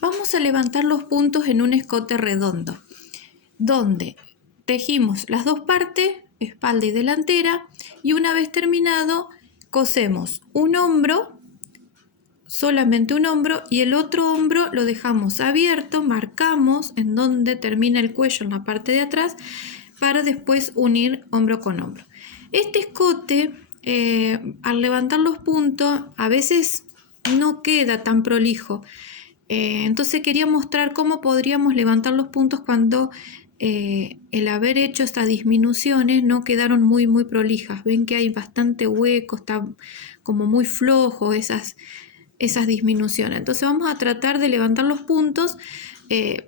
Vamos a levantar los puntos en un escote redondo, donde tejimos las dos partes, espalda y delantera, y una vez terminado, cosemos un hombro, solamente un hombro, y el otro hombro lo dejamos abierto, marcamos en donde termina el cuello en la parte de atrás, para después unir hombro con hombro. Este escote, al levantar los puntos, a veces no queda tan prolijo. Entonces quería mostrar cómo podríamos levantar los puntos cuando el haber hecho estas disminuciones no quedaron muy prolijas. Ven que hay bastante hueco, está como muy flojo esas disminuciones. Entonces vamos a tratar de levantar los puntos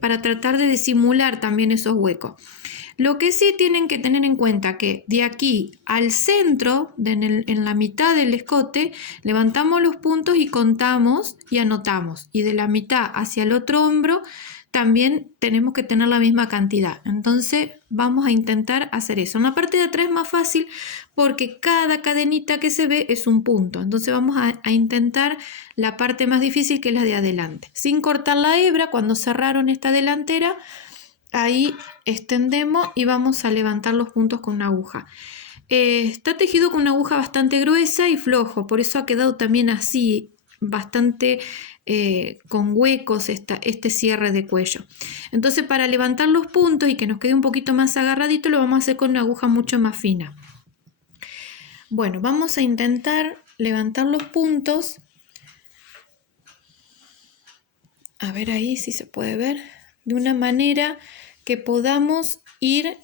para tratar de disimular también esos huecos. Lo que sí tienen que tener en cuenta que de aquí al centro, en la mitad del escote, levantamos los puntos y contamos y anotamos. Y de la mitad hacia el otro hombro también tenemos que tener la misma cantidad. Entonces vamos a intentar hacer eso. En la parte de atrás es más fácil porque cada cadenita que se ve es un punto. Entonces vamos a intentar la parte más difícil, que es la de adelante. Sin cortar la hebra, cuando cerraron esta delantera, ahí extendemos y vamos a levantar los puntos con una aguja. Está tejido con una aguja bastante gruesa y flojo, por eso ha quedado también así, bastante con huecos este cierre de cuello. Entonces, para levantar los puntos y que nos quede un poquito más agarradito, lo vamos a hacer con una aguja mucho más fina. Bueno, vamos a intentar levantar los puntos. A ver ahí si se puede ver. De una manera que podamos ir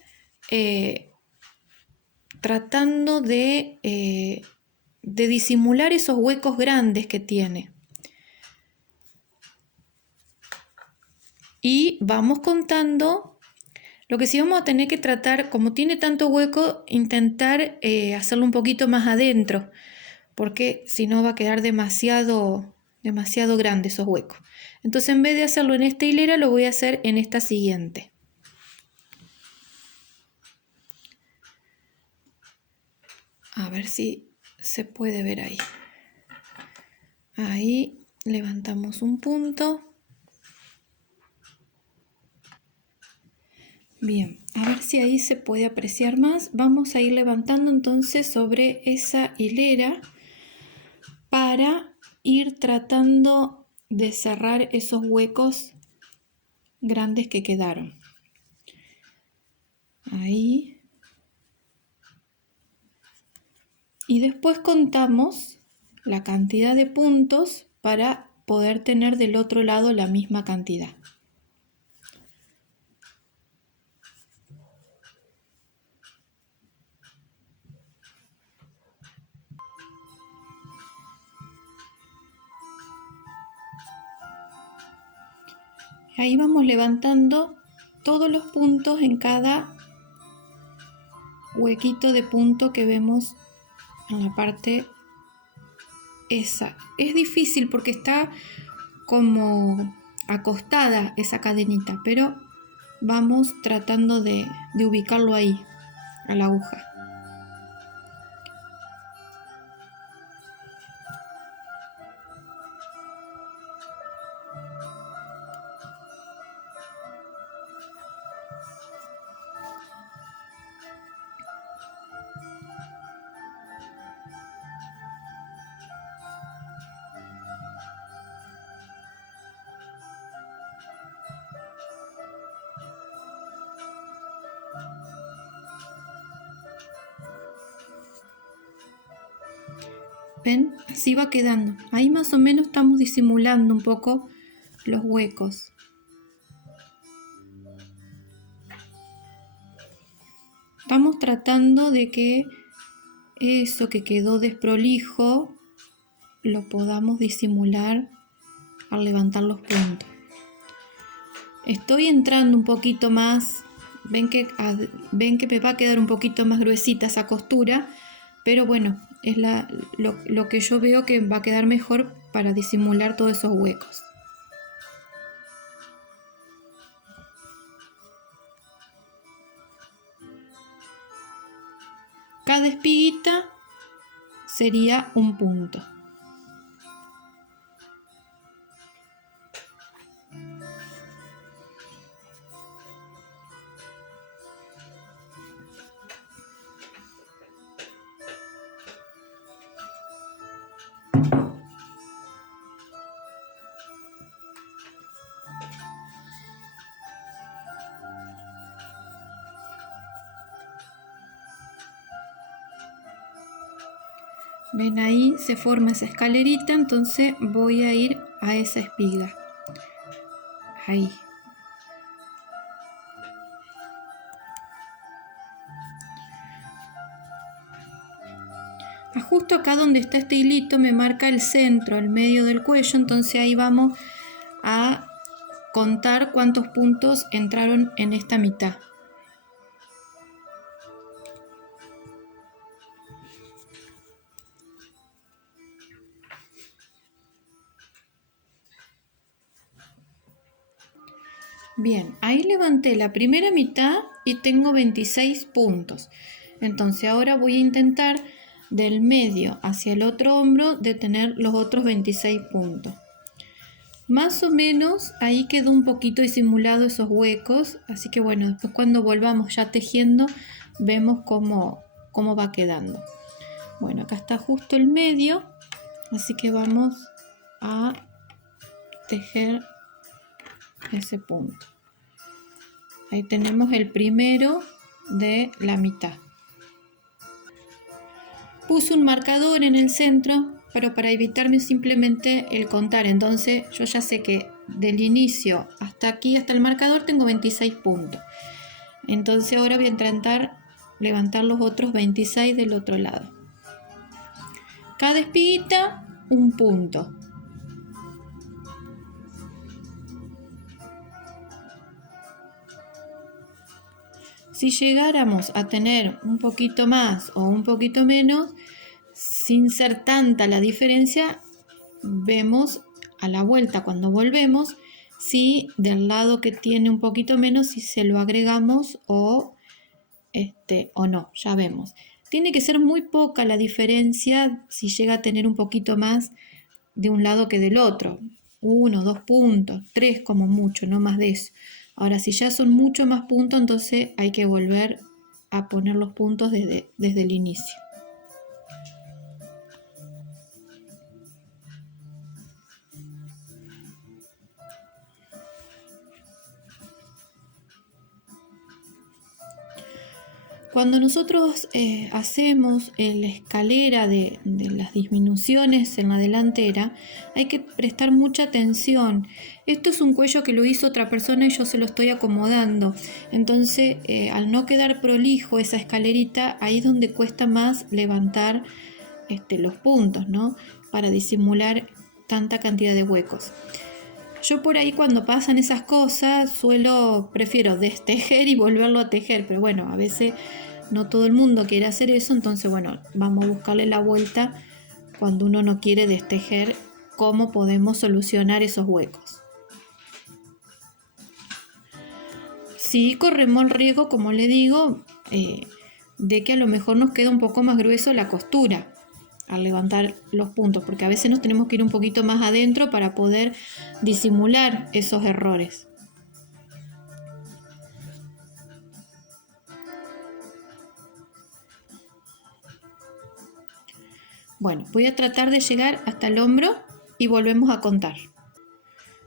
tratando de disimular esos huecos grandes que tiene. Y vamos contando. Lo que sí vamos a tener que tratar, como tiene tanto hueco, intentar hacerlo un poquito más adentro, porque si no va a quedar demasiado grande esos huecos. Entonces, en vez de hacerlo en esta hilera, lo voy a hacer en esta siguiente. A ver si se puede ver ahí. Ahí levantamos un punto. Bien, a ver si ahí se puede apreciar más. Vamos a ir levantando entonces sobre esa hilera para ir tratando de cerrar esos huecos grandes que quedaron. Ahí. Y después contamos la cantidad de puntos para poder tener del otro lado la misma cantidad. Ahí vamos levantando todos los puntos en cada huequito de punto que vemos en la parte esa. Es difícil porque está como acostada esa cadenita, pero vamos tratando de ubicarlo ahí, a la aguja. ¿Ven? Así va quedando. Ahí más o menos estamos disimulando un poco los huecos. Estamos tratando de que eso que quedó desprolijo lo podamos disimular al levantar los puntos. Estoy entrando un poquito más. Ven que me va a quedar un poquito más gruesita esa costura, pero bueno, es lo que yo veo que va a quedar mejor para disimular todos esos huecos. Cada espiguita sería un punto. Ven ahí, se forma esa escalerita, entonces voy a ir a esa espiga. Ahí. Justo acá donde está este hilito me marca el centro, el medio del cuello, entonces ahí vamos a contar cuántos puntos entraron en esta mitad. Bien, ahí levanté la primera mitad y tengo 26 puntos. Entonces ahora voy a intentar del medio hacia el otro hombro de tener los otros 26 puntos. Más o menos ahí quedó un poquito disimulado esos huecos, así que bueno, después cuando volvamos ya tejiendo vemos cómo va quedando. Bueno, acá está justo el medio, así que vamos a tejer ese punto. Ahí tenemos el primero de la mitad. Puse un marcador en el centro, pero para evitarme simplemente el contar. Entonces yo ya sé que del inicio hasta aquí, hasta el marcador, tengo 26 puntos. Entonces ahora voy a intentar levantar los otros 26 del otro lado. Cada espiguita, un punto. Si llegáramos a tener un poquito más o un poquito menos, sin ser tanta la diferencia, vemos a la vuelta cuando volvemos si del lado que tiene un poquito menos, si se lo agregamos o no, ya vemos. Tiene que ser muy poca la diferencia si llega a tener un poquito más de un lado que del otro. 1, 2 puntos, 3 como mucho, no más de eso. Ahora, si ya son mucho más puntos, entonces hay que volver a poner los puntos desde el inicio. Cuando nosotros hacemos la escalera de las disminuciones en la delantera, hay que prestar mucha atención. Esto es un cuello que lo hizo otra persona y yo se lo estoy acomodando. Entonces, al no quedar prolijo esa escalerita, ahí es donde cuesta más levantar los puntos, ¿no? Para disimular tanta cantidad de huecos. Yo por ahí cuando pasan esas cosas prefiero destejer y volverlo a tejer, pero bueno, a veces no todo el mundo quiere hacer eso, entonces bueno, vamos a buscarle la vuelta cuando uno no quiere destejer, cómo podemos solucionar esos huecos. Sí corremos el riesgo, como le digo, de que a lo mejor nos queda un poco más grueso la costura al levantar los puntos, porque a veces nos tenemos que ir un poquito más adentro para poder disimular esos errores. Bueno, voy a tratar de llegar hasta el hombro y volvemos a contar.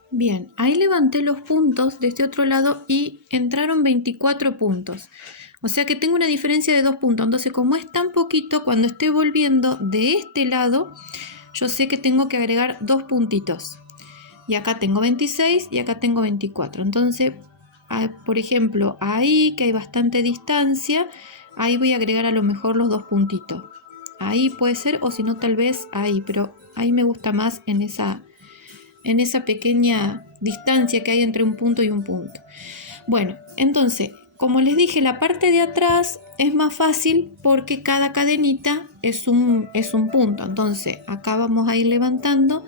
Bien, ahí levanté los puntos de este otro lado y entraron 24 puntos. O sea que tengo una diferencia de 2 puntos. Entonces, como es tan poquito, cuando esté volviendo de este lado, yo sé que tengo que agregar 2 puntitos. Y acá tengo 26 y acá tengo 24. Entonces, por ejemplo, ahí que hay bastante distancia, ahí voy a agregar a lo mejor los 2 puntitos. Ahí puede ser, o si no, tal vez ahí, pero ahí me gusta más en esa pequeña distancia que hay entre un punto y un punto. Bueno, entonces, como les dije, la parte de atrás es más fácil porque cada cadenita es un punto. Entonces, acá vamos a ir levantando.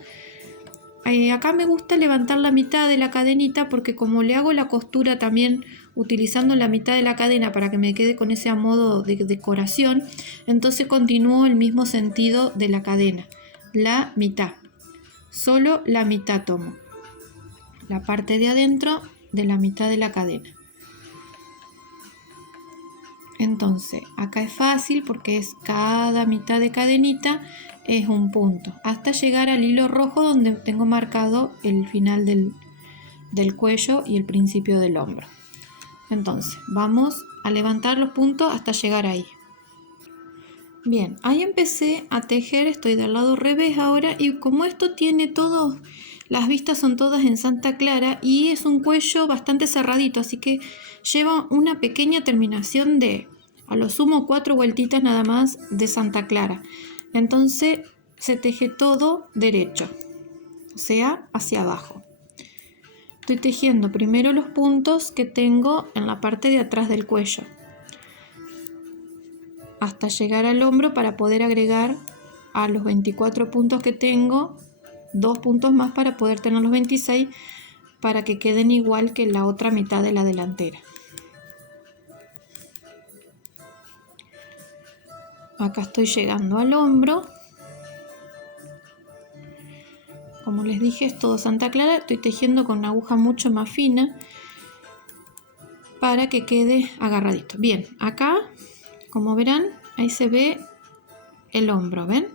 Acá me gusta levantar la mitad de la cadenita porque como le hago la costura también utilizando la mitad de la cadena para que me quede con ese a modo de decoración, entonces continúo el mismo sentido de la cadena, la mitad. Solo la mitad tomo, la parte de adentro de la mitad de la cadena. Entonces, acá es fácil porque es cada mitad de cadenita es un punto, hasta llegar al hilo rojo donde tengo marcado el final del cuello y el principio del hombro. Entonces, vamos a levantar los puntos hasta llegar ahí. Bien, ahí empecé a tejer, estoy del lado revés ahora y como esto tiene todo, las vistas son todas en Santa Clara y es un cuello bastante cerradito, así que lleva una pequeña terminación de, a lo sumo 4 vueltitas nada más de Santa Clara. Entonces se teje todo derecho, o sea, hacia abajo. Estoy tejiendo primero los puntos que tengo en la parte de atrás del cuello, hasta llegar al hombro para poder agregar a los 24 puntos que tengo 2 puntos más para poder tener los 26 para que queden igual que la otra mitad de la delantera. Acá estoy llegando al hombro. Como les dije, es todo Santa Clara. Estoy tejiendo con una aguja mucho más fina para que quede agarradito. Bien, acá, como verán, ahí se ve el hombro, ¿ven?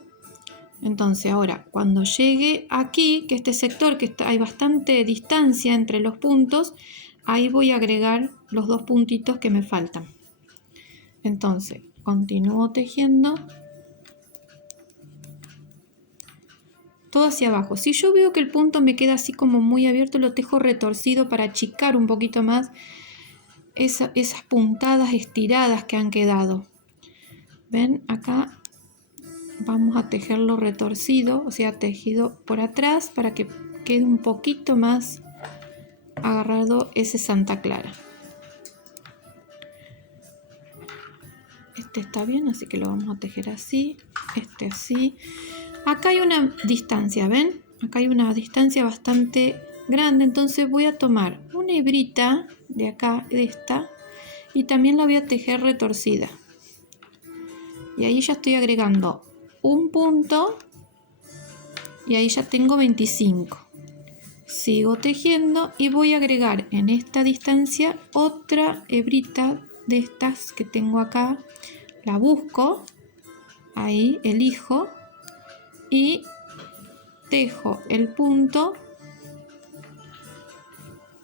Entonces ahora, cuando llegue aquí, que este sector, hay bastante distancia entre los puntos, ahí voy a agregar los 2 puntitos que me faltan. Entonces, continúo tejiendo todo hacia abajo. Si yo veo que el punto me queda así como muy abierto, lo tejo retorcido para achicar un poquito más esas puntadas estiradas que han quedado. ¿Ven? Acá vamos a tejerlo retorcido, o sea, tejido por atrás para que quede un poquito más agarrado ese Santa Clara. Este está bien, así que lo vamos a tejer así, este así. Acá hay una distancia, ¿ven? Acá hay una distancia bastante grande, entonces voy a tomar una hebrita de acá, de esta, y también la voy a tejer retorcida. Y ahí ya estoy agregando un punto y ahí ya tengo 25. Sigo tejiendo y voy a agregar en esta distancia otra hebrita de estas que tengo acá. La busco, ahí elijo y tejo el punto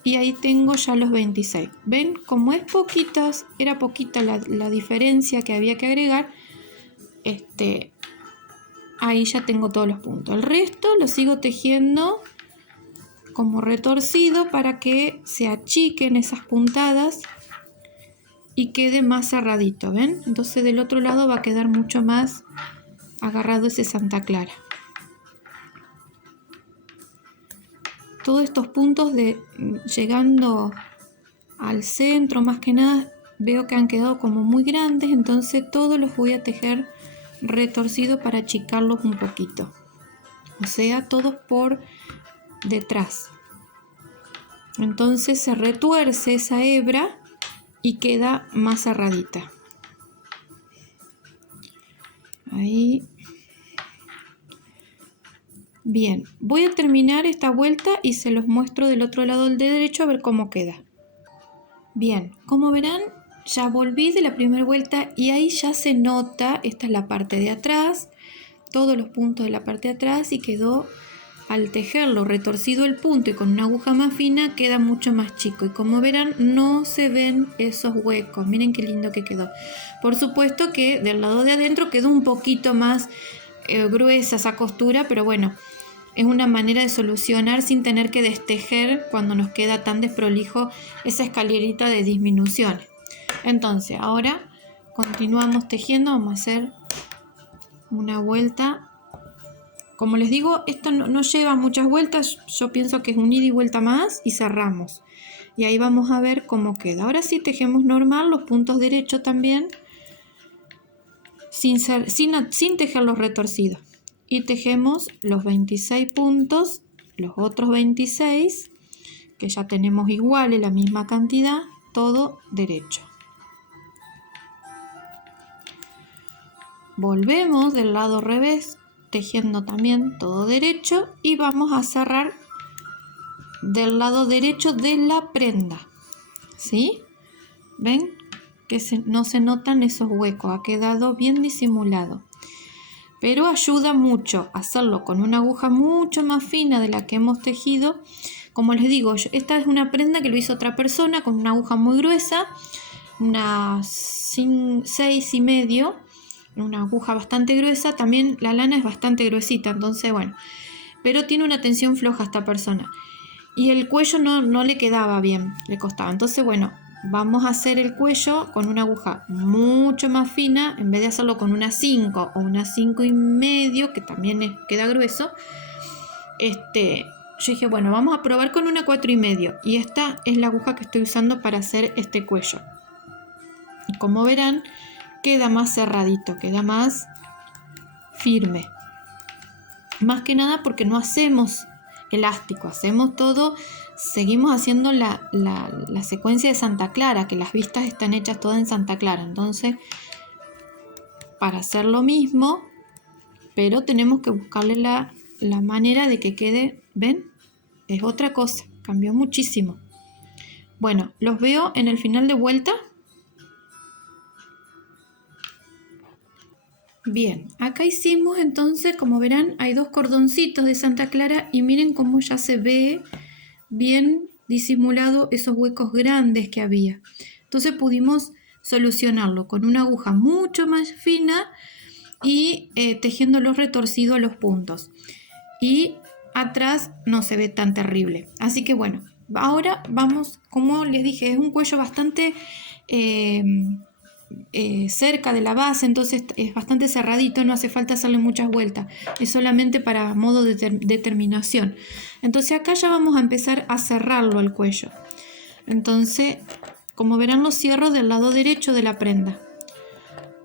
y ahí tengo ya los 26. ¿Ven? Como es poquitas, era poquita la diferencia que había que agregar, ahí ya tengo todos los puntos. El resto lo sigo tejiendo como retorcido para que se achiquen esas puntadas y quede más cerradito, ¿ven? Entonces del otro lado va a quedar mucho más agarrado ese Santa Clara. Todos estos puntos llegando al centro, más que nada, veo que han quedado como muy grandes, entonces todos los voy a tejer retorcido para achicarlos un poquito. O sea, todos por detrás. Entonces se retuerce esa hebra y queda más cerradita. Ahí. Bien, voy a terminar esta vuelta y se los muestro del otro lado del derecho a ver cómo queda. Bien, como verán, ya volví de la primera vuelta y ahí ya se nota, esta es la parte de atrás, todos los puntos de la parte de atrás, y quedó, al tejerlo retorcido el punto y con una aguja más fina, queda mucho más chico. Y como verán, no se ven esos huecos. Miren qué lindo que quedó. Por supuesto que del lado de adentro quedó un poquito más gruesa esa costura, pero bueno, es una manera de solucionar sin tener que destejer cuando nos queda tan desprolijo esa escalerita de disminuciones. Entonces, ahora continuamos tejiendo. Vamos a hacer una vuelta. Como les digo, esto no lleva muchas vueltas. Yo pienso que es un ida y vuelta más y cerramos. Y ahí vamos a ver cómo queda. Ahora sí tejemos normal los puntos derechos también, sin tejer los retorcidos. Y tejemos los 26 puntos, los otros 26, que ya tenemos iguales, la misma cantidad, todo derecho. Volvemos del lado revés, tejiendo también todo derecho, y vamos a cerrar del lado derecho de la prenda. ¿Sí? ¿Ven? Que no se notan esos huecos, ha quedado bien disimulado. Pero ayuda mucho hacerlo con una aguja mucho más fina de la que hemos tejido. Como les digo, esta es una prenda que lo hizo otra persona con una aguja muy gruesa, unas 6,5, una aguja bastante gruesa. También la lana es bastante gruesita, entonces bueno, pero tiene una tensión floja esta persona. Y el cuello no le quedaba bien, le costaba. Entonces bueno, vamos a hacer el cuello con una aguja mucho más fina. En vez de hacerlo con una 5 o una 5,5, que también queda grueso, yo dije, bueno, vamos a probar con una 4,5. Y esta es la aguja que estoy usando para hacer este cuello. Y como verán, queda más cerradito, queda más firme. Más que nada porque no hacemos elástico, hacemos todo, seguimos haciendo la secuencia de Santa Clara, que las vistas están hechas todas en Santa Clara. Entonces, para hacer lo mismo, pero tenemos que buscarle la manera de que quede, ¿ven? Es otra cosa, cambió muchísimo. Bueno, los veo en el final de vuelta. Bien, acá hicimos entonces, como verán, hay 2 cordoncitos de Santa Clara y miren cómo ya se ve bien disimulado esos huecos grandes que había. Entonces pudimos solucionarlo con una aguja mucho más fina y tejiéndolo retorcido a los puntos. Y atrás no se ve tan terrible. Así que bueno, ahora vamos, como les dije, es un cuello bastante cerca de la base, entonces es bastante cerradito, no hace falta hacerle muchas vueltas, es solamente para modo de terminación. Entonces acá ya vamos a empezar a cerrarlo el cuello. Entonces, como verán, lo cierro del lado derecho de la prenda.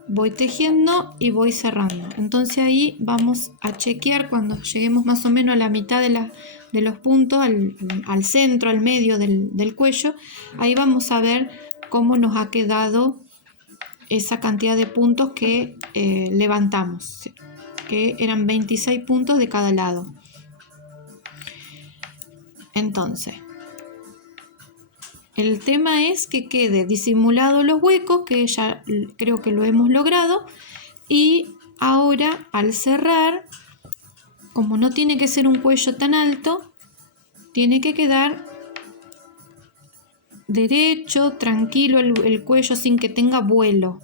Voy tejiendo y voy cerrando. Entonces ahí vamos a chequear cuando lleguemos más o menos a la mitad de los puntos, al centro, al medio del cuello. Ahí vamos a ver cómo nos ha quedado esa cantidad de puntos que levantamos, que eran 26 puntos de cada lado. Entonces, el tema es que quede disimulado los huecos, que ya creo que lo hemos logrado. Y ahora, al cerrar, como no tiene que ser un cuello tan alto, tiene que quedar derecho, tranquilo el cuello, sin que tenga vuelo.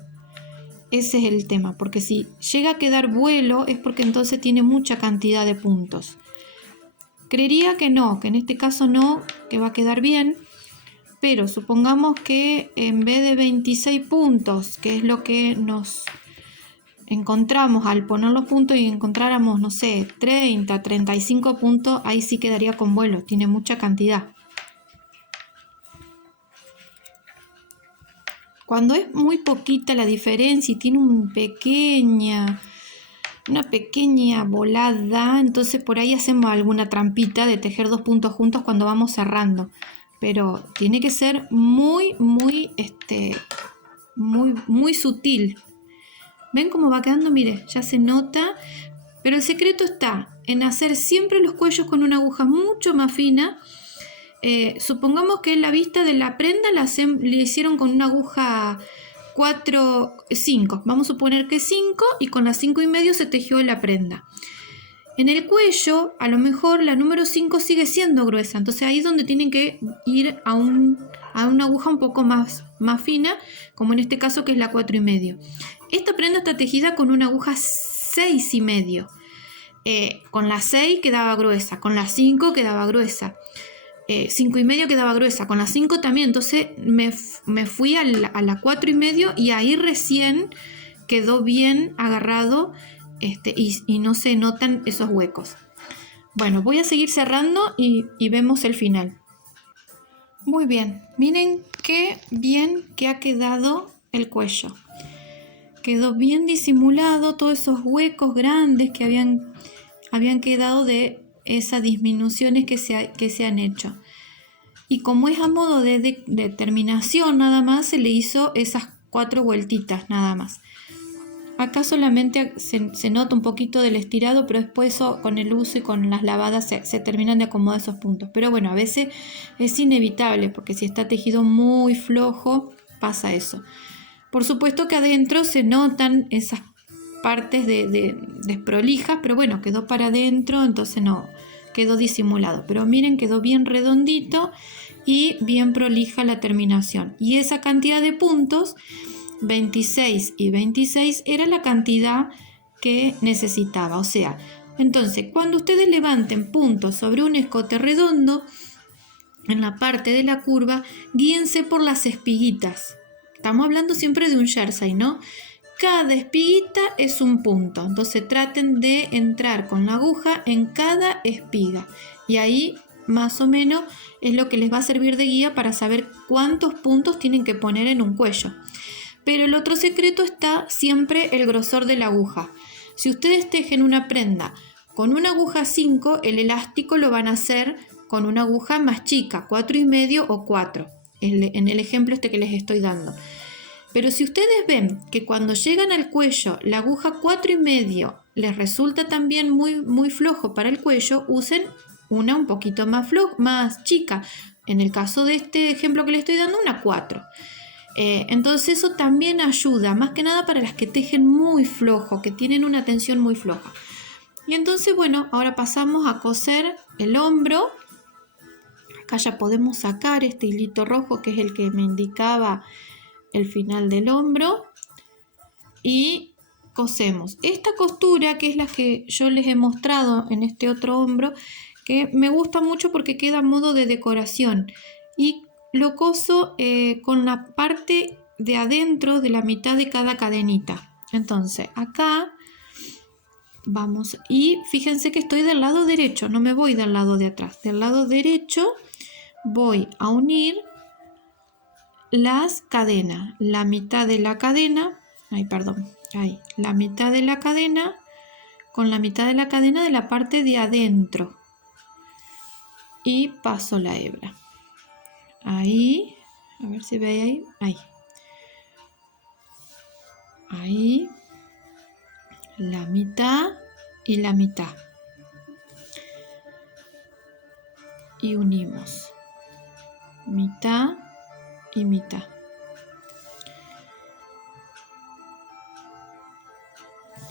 Ese es el tema, porque si llega a quedar vuelo es porque entonces tiene mucha cantidad de puntos. Creería que no, que en este caso no, que va a quedar bien. Pero supongamos que en vez de 26 puntos, que es lo que nos encontramos al poner los puntos, y encontráramos, no sé, 30, 35 puntos, ahí sí quedaría con vuelo, tiene mucha cantidad. Cuando es muy poquita la diferencia y tiene una pequeña volada, entonces por ahí hacemos alguna trampita de tejer 2 puntos juntos cuando vamos cerrando. Pero tiene que ser muy sutil. ¿Ven cómo va quedando? Mire, ya se nota. Pero el secreto está en hacer siempre los cuellos con una aguja mucho más fina. Supongamos que la vista de la prenda le hicieron con una aguja 5. Vamos a suponer que 5 y con la 5,5 se tejió la prenda. En el cuello, a lo mejor la número 5 sigue siendo gruesa, entonces ahí es donde tienen que ir a una aguja un poco más fina, como en este caso que es la 4,5. Esta prenda está tejida con una aguja 6,5. Con la 6 quedaba gruesa, con la 5 quedaba gruesa, 5,5 quedaba gruesa, con la 5 también. Entonces me fui a la 4,5 y ahí recién quedó bien agarrado. Y no se notan esos huecos. Bueno, voy a seguir cerrando y vemos el final. Muy bien, miren qué bien que ha quedado el cuello. Quedó bien disimulado todos esos huecos grandes que habían quedado de esas disminuciones que se han hecho. Y como es a modo de terminación nada más, se le hizo esas 4 vueltitas nada más. Acá solamente se nota un poquito del estirado, pero después con el uso y con las lavadas se terminan de acomodar esos puntos. Pero bueno, a veces es inevitable, porque si está tejido muy flojo, pasa eso. Por supuesto que adentro se notan esas partes de desprolijas, pero bueno, quedó para adentro, entonces no quedó disimulado. Pero miren, quedó bien redondito y bien prolija la terminación. Y esa cantidad de puntos 26 y 26 era la cantidad que necesitaba. O sea, entonces cuando ustedes levanten puntos sobre un escote redondo, en la parte de la curva, guíense por las espiguitas. Estamos hablando siempre de un jersey, ¿no? Cada espiguita es un punto. Entonces traten de entrar con la aguja en cada espiga. Y ahí más o menos es lo que les va a servir de guía para saber cuántos puntos tienen que poner en un cuello. Pero el otro secreto está siempre el grosor de la aguja. Si ustedes tejen una prenda con una aguja 5, el elástico lo van a hacer con una aguja más chica, 4,5 o 4, en el ejemplo que les estoy dando. Pero si ustedes ven que cuando llegan al cuello la aguja 4,5 les resulta también muy flojo para el cuello, usen una un poquito más chica. En el caso de este ejemplo que les estoy dando, una 4. Entonces eso también ayuda, más que nada para las que tejen muy flojo, que tienen una tensión muy floja. Y entonces, bueno, ahora pasamos a coser el hombro. Acá ya podemos sacar este hilito rojo que es el que me indicaba el final del hombro. Y cosemos esta costura, que es la que yo les he mostrado en este otro hombro, que me gusta mucho porque queda a modo de decoración. Y lo coso con la parte de adentro de la mitad de cada cadenita. Entonces acá vamos, y fíjense que estoy del lado derecho, no me voy del lado de atrás. Del lado derecho voy a unir las cadenas, la mitad de la cadena, la mitad de la cadena con la mitad de la cadena de la parte de adentro. Y paso la hebra. Ahí, a ver si ve ahí. Ahí, la mitad y la mitad. Y unimos mitad y mitad.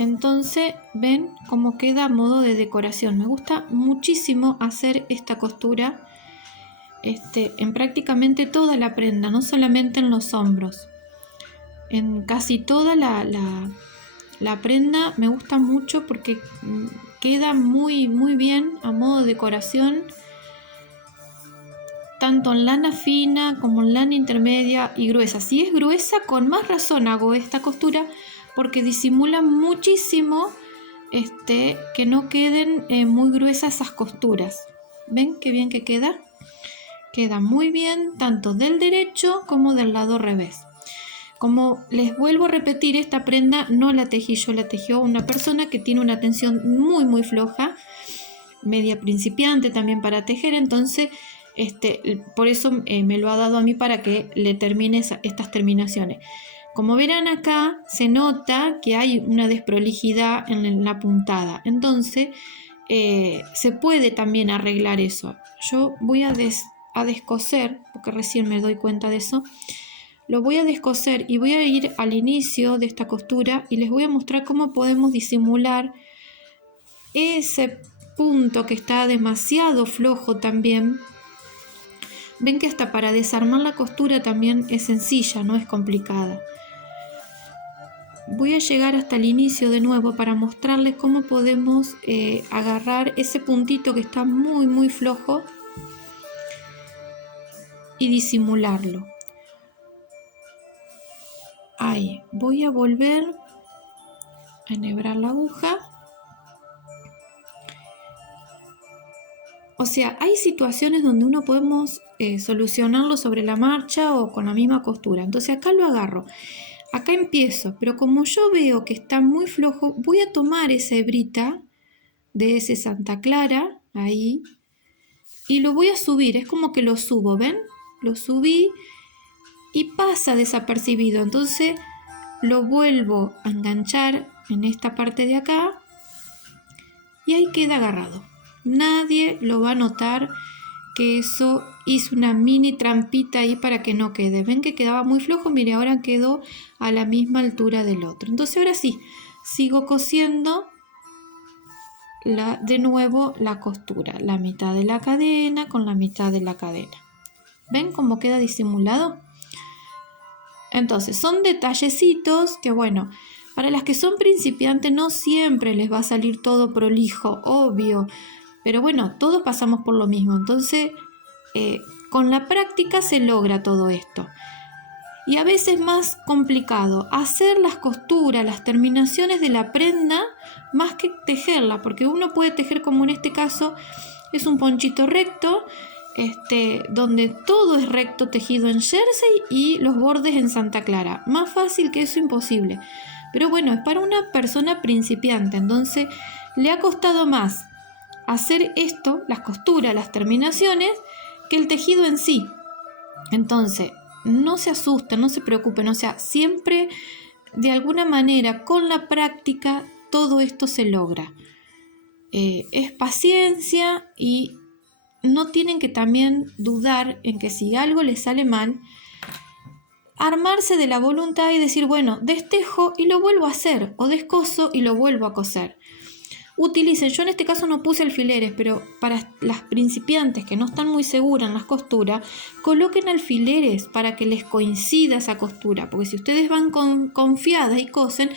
Entonces ven cómo queda a modo de decoración. Me gusta muchísimo hacer esta costura en prácticamente toda la prenda, no solamente en los hombros. En casi toda la prenda me gusta mucho porque queda muy bien a modo de decoración, tanto en lana fina como en lana intermedia y gruesa. Si es gruesa, con más razón hago esta costura porque disimula muchísimo que no queden muy gruesas esas costuras. ¿Ven qué bien que queda? Queda muy bien tanto del derecho como del lado revés. Como les vuelvo a repetir, esta prenda no la tejí yo, la tejió una persona que tiene una tensión muy floja, media principiante también para tejer. Entonces por eso me lo ha dado a mí para que le termine estas terminaciones. Como verán acá se nota que hay una desprolijidad en la puntada, entonces se puede también arreglar eso. Yo voy a descoser, porque recién me doy cuenta de eso. Lo voy a descoser y voy a ir al inicio de esta costura y les voy a mostrar cómo podemos disimular ese punto que está demasiado flojo también. Ven que hasta para desarmar la costura también es sencilla, no es complicada. Voy a llegar hasta el inicio de nuevo para mostrarles cómo podemos agarrar ese puntito que está muy flojo y disimularlo. Ahí, voy a volver a enhebrar la aguja. O sea, hay situaciones donde uno podemos solucionarlo sobre la marcha o con la misma costura. Entonces acá lo agarro. Acá empiezo, pero como yo veo que está muy flojo, voy a tomar esa hebrita de ese Santa Clara, ahí, y lo voy a subir. Es como que lo subo, ¿ven? Lo subí y pasa desapercibido. Entonces lo vuelvo a enganchar en esta parte de acá y ahí queda agarrado. Nadie lo va a notar que eso hizo una mini trampita ahí para que no quede. Ven que quedaba muy flojo, mire, ahora quedó a la misma altura del otro. Entonces ahora sí, sigo cosiendo de nuevo la costura, la mitad de la cadena con la mitad de la cadena. ¿Ven cómo queda disimulado? Entonces, son detallecitos que, bueno, para las que son principiantes no siempre les va a salir todo prolijo, obvio. Pero bueno, todos pasamos por lo mismo. Entonces, con la práctica se logra todo esto. Y a veces más complicado hacer las costuras, las terminaciones de la prenda, más que tejerla, porque uno puede tejer, como en este caso, es un ponchito recto, donde todo es recto tejido en jersey y los bordes en Santa Clara. Más fácil que eso, imposible. Pero bueno, es para una persona principiante, entonces le ha costado más hacer esto, las costuras, las terminaciones, que el tejido en sí. Entonces, no se asusten, no se preocupen, o sea, siempre de alguna manera con la práctica todo esto se logra. Es paciencia y no tienen que también dudar en que si algo les sale mal, armarse de la voluntad y decir, bueno, destejo y lo vuelvo a hacer, o descoso y lo vuelvo a coser. Utilicen, yo en este caso no puse alfileres, pero para las principiantes que no están muy seguras en las costuras, coloquen alfileres para que les coincida esa costura, porque si ustedes van confiadas y cosen,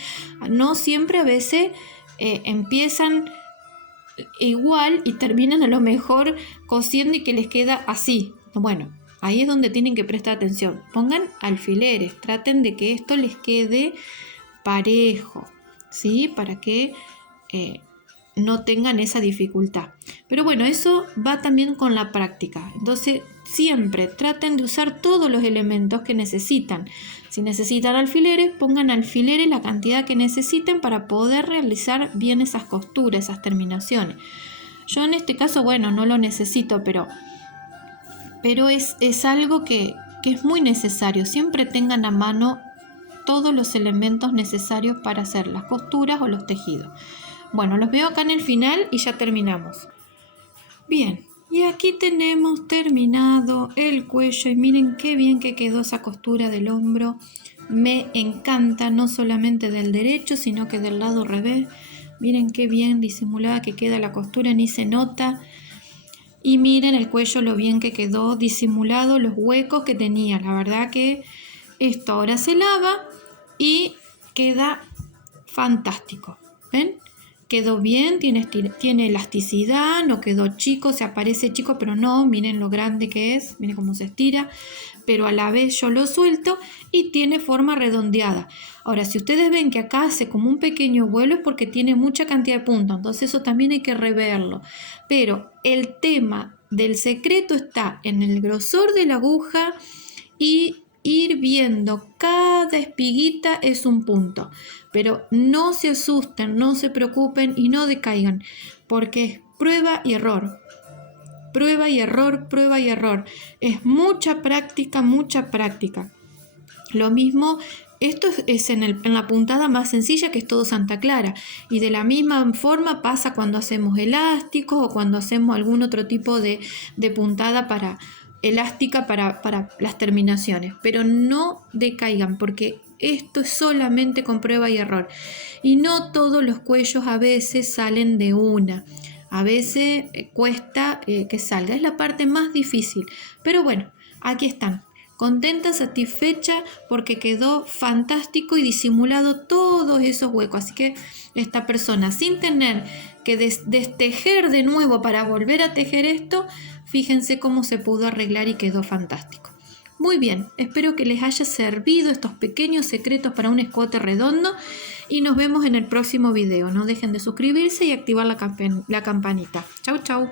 no siempre a veces empiezan igual y terminan a lo mejor cosiendo y que les queda así. Bueno, ahí es donde tienen que prestar atención. Pongan alfileres, traten de que esto les quede parejo, ¿sí? Para que no tengan esa dificultad. Pero bueno, eso va también con la práctica. Entonces, siempre traten de usar todos los elementos que necesitan. Si necesitan alfileres, pongan alfileres la cantidad que necesiten para poder realizar bien esas costuras, esas terminaciones. Yo en este caso, bueno, no lo necesito, pero es algo que es muy necesario. Siempre tengan a mano todos los elementos necesarios para hacer las costuras o los tejidos. Bueno, los veo acá en el final y ya terminamos. Bien, y aquí tenemos terminado el cuello y miren qué bien que quedó esa costura del hombro. Me encanta, no solamente del derecho, sino que del lado revés. Miren qué bien disimulada que queda la costura, ni se nota. Y miren el cuello, lo bien que quedó disimulado, los huecos que tenía. La verdad que esto ahora se lava y queda fantástico. ¿Ven? Quedó bien, tiene elasticidad, no quedó chico, se parece chico, pero no, miren lo grande que es, miren cómo se estira, pero a la vez yo lo suelto y tiene forma redondeada. Ahora, si ustedes ven que acá hace como un pequeño vuelo es porque tiene mucha cantidad de puntos, entonces eso también hay que reverlo. Pero el tema del secreto está en el grosor de la aguja y ir viendo cada espiguita es un punto. Pero no se asusten, no se preocupen y no decaigan, porque es prueba y error. Prueba y error, prueba y error. Es mucha práctica, mucha práctica. Lo mismo, esto es en la puntada más sencilla, que es todo Santa Clara. Y de la misma forma pasa cuando hacemos elásticos o cuando hacemos algún otro tipo de puntada elástica para las terminaciones. Pero no decaigan, porque esto es solamente con prueba y error. Y no todos los cuellos a veces salen de una. A veces cuesta que salga. Es la parte más difícil. Pero bueno, aquí están. Contenta, satisfecha porque quedó fantástico y disimulado todos esos huecos. Así que esta persona, sin tener que destejer de nuevo para volver a tejer esto, fíjense cómo se pudo arreglar y quedó fantástico. Muy bien, espero que les haya servido estos pequeños secretos para un escote redondo y nos vemos en el próximo video. No dejen de suscribirse y activar la campanita. Chau, chau.